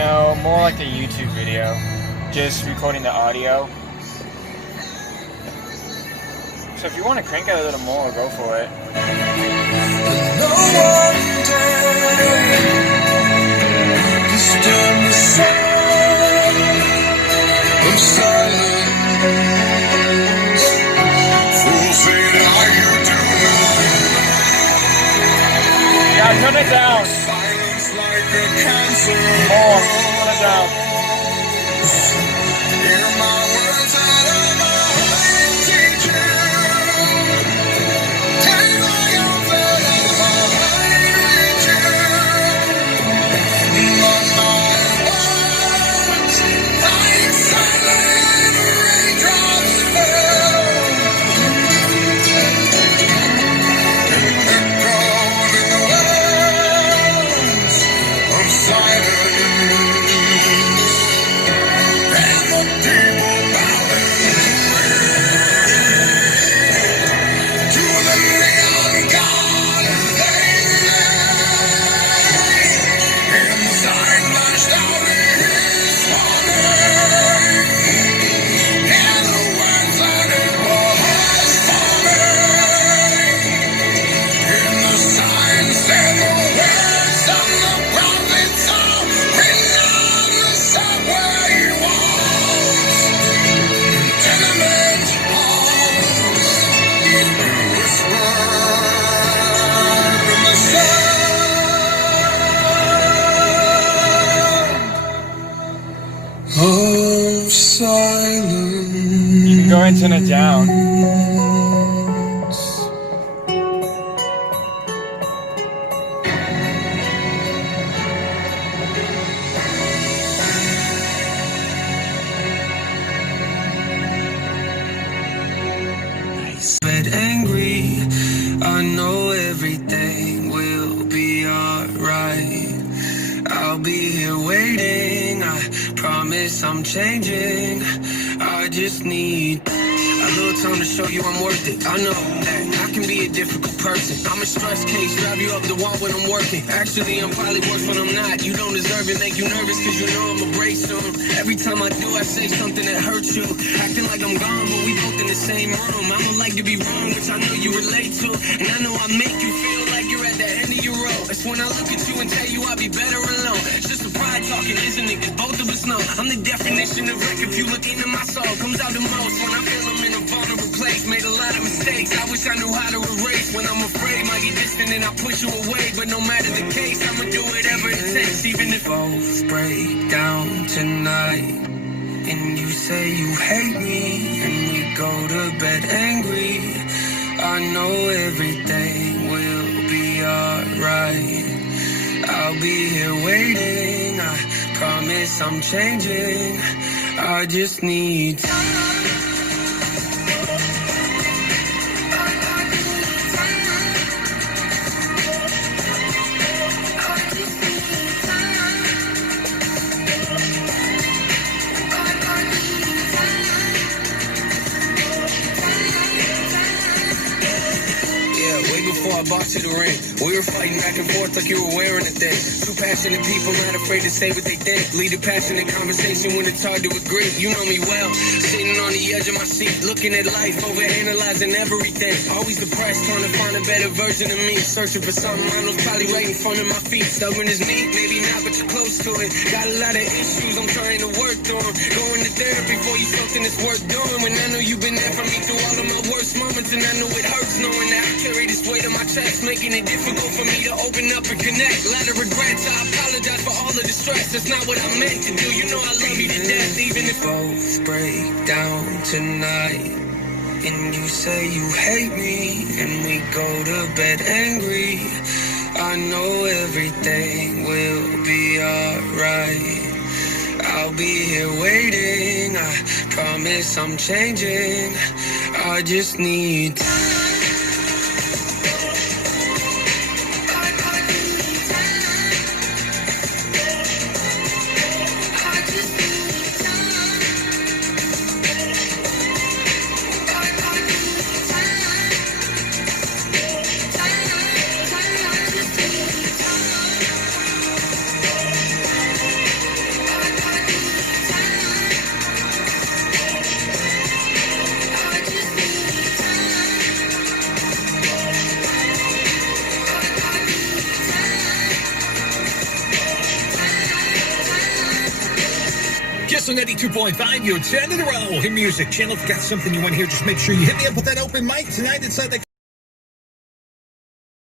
No, more like a YouTube video. Just recording the audio. So if you want to crank it a little more, go for it. No one dare disturb the sound of silence. Fools say that you do. Yeah, turn it down. Silence like a cancer. More. Turn it down. Hear my words out of my heart, teacher. Take my own blood out of my heart, teacher. But my words, like silent raindrops fell, echoed in the wells of silence. And the people bowing to the neon god as they lay. And the sign flashed out in his morning, and the words that it was forming. And the sign said the words of the prophets are written on the subway walls, tenement halls, and whispered in the sound of silence. You can go and turn it down. But angry, I know everything will be alright. I'll be here waiting, I promise I'm changing. I just need a little time to show you I'm worth it. I know that I can be a difficult person. I'm a stress case, drive you up the wall when I'm working. Actually, I'm probably worse when I'm not. You don't deserve it, make you nervous cause you know I'm a break soon. Every time I do, I say something that hurts you. Acting like I'm gone, but we both in the same room. I don't like to be wrong, which I know you relate to. And I know I make you feel like you're at the end of your road. It's when I look at you and tell you I'll be better alone. It's just a pride talking, isn't it? Cause both of us know I'm the definition of wreck. If you look into my soul, comes out the most when I feel I'm in a vulnerable place. Made a lot of mistakes, I wish I knew how to erase. When I'm afraid, might get distant and I push you away. But no matter the case, I'ma do whatever it takes. Even if both break down tonight, and you say you hate me, and we go to bed angry, I know everything will be alright. I'll be here waiting, I promise I'm changing. I just need time. Before I boxed you the ring, we were fighting back and forth like you were wearing a thing. Two passionate people not afraid to say what they think. Lead a passionate conversation when it's hard to agree. You know me well, sitting on the edge of my seat, looking at life, overanalyzing everything. Always depressed, trying to find a better version of me. Searching for something I know's probably right in front of my feet. Stubborn as me, maybe not, but you're close to it. Got a lot of issues I'm trying to work through 'em. Going to therapy for you, something that's worth doing. When I know you've been there for me through all of my worst moments, and I know it hurts knowing that I carry this weight on my chest, making it difficult for me to open up and connect. A lot of regrets, I apologize for all of the stress. That's not what I meant to do. You know I love you to death, even if both break down tonight, and you say you hate me, and we go to bed angry. I know everything will be alright. I'll be here waiting, I promise I'm changing. I just need time. Kiss on 92.5, you're 10 in a row. Hey, music channel, if you got something you want to hear, just make sure you hit me up with that open mic tonight inside the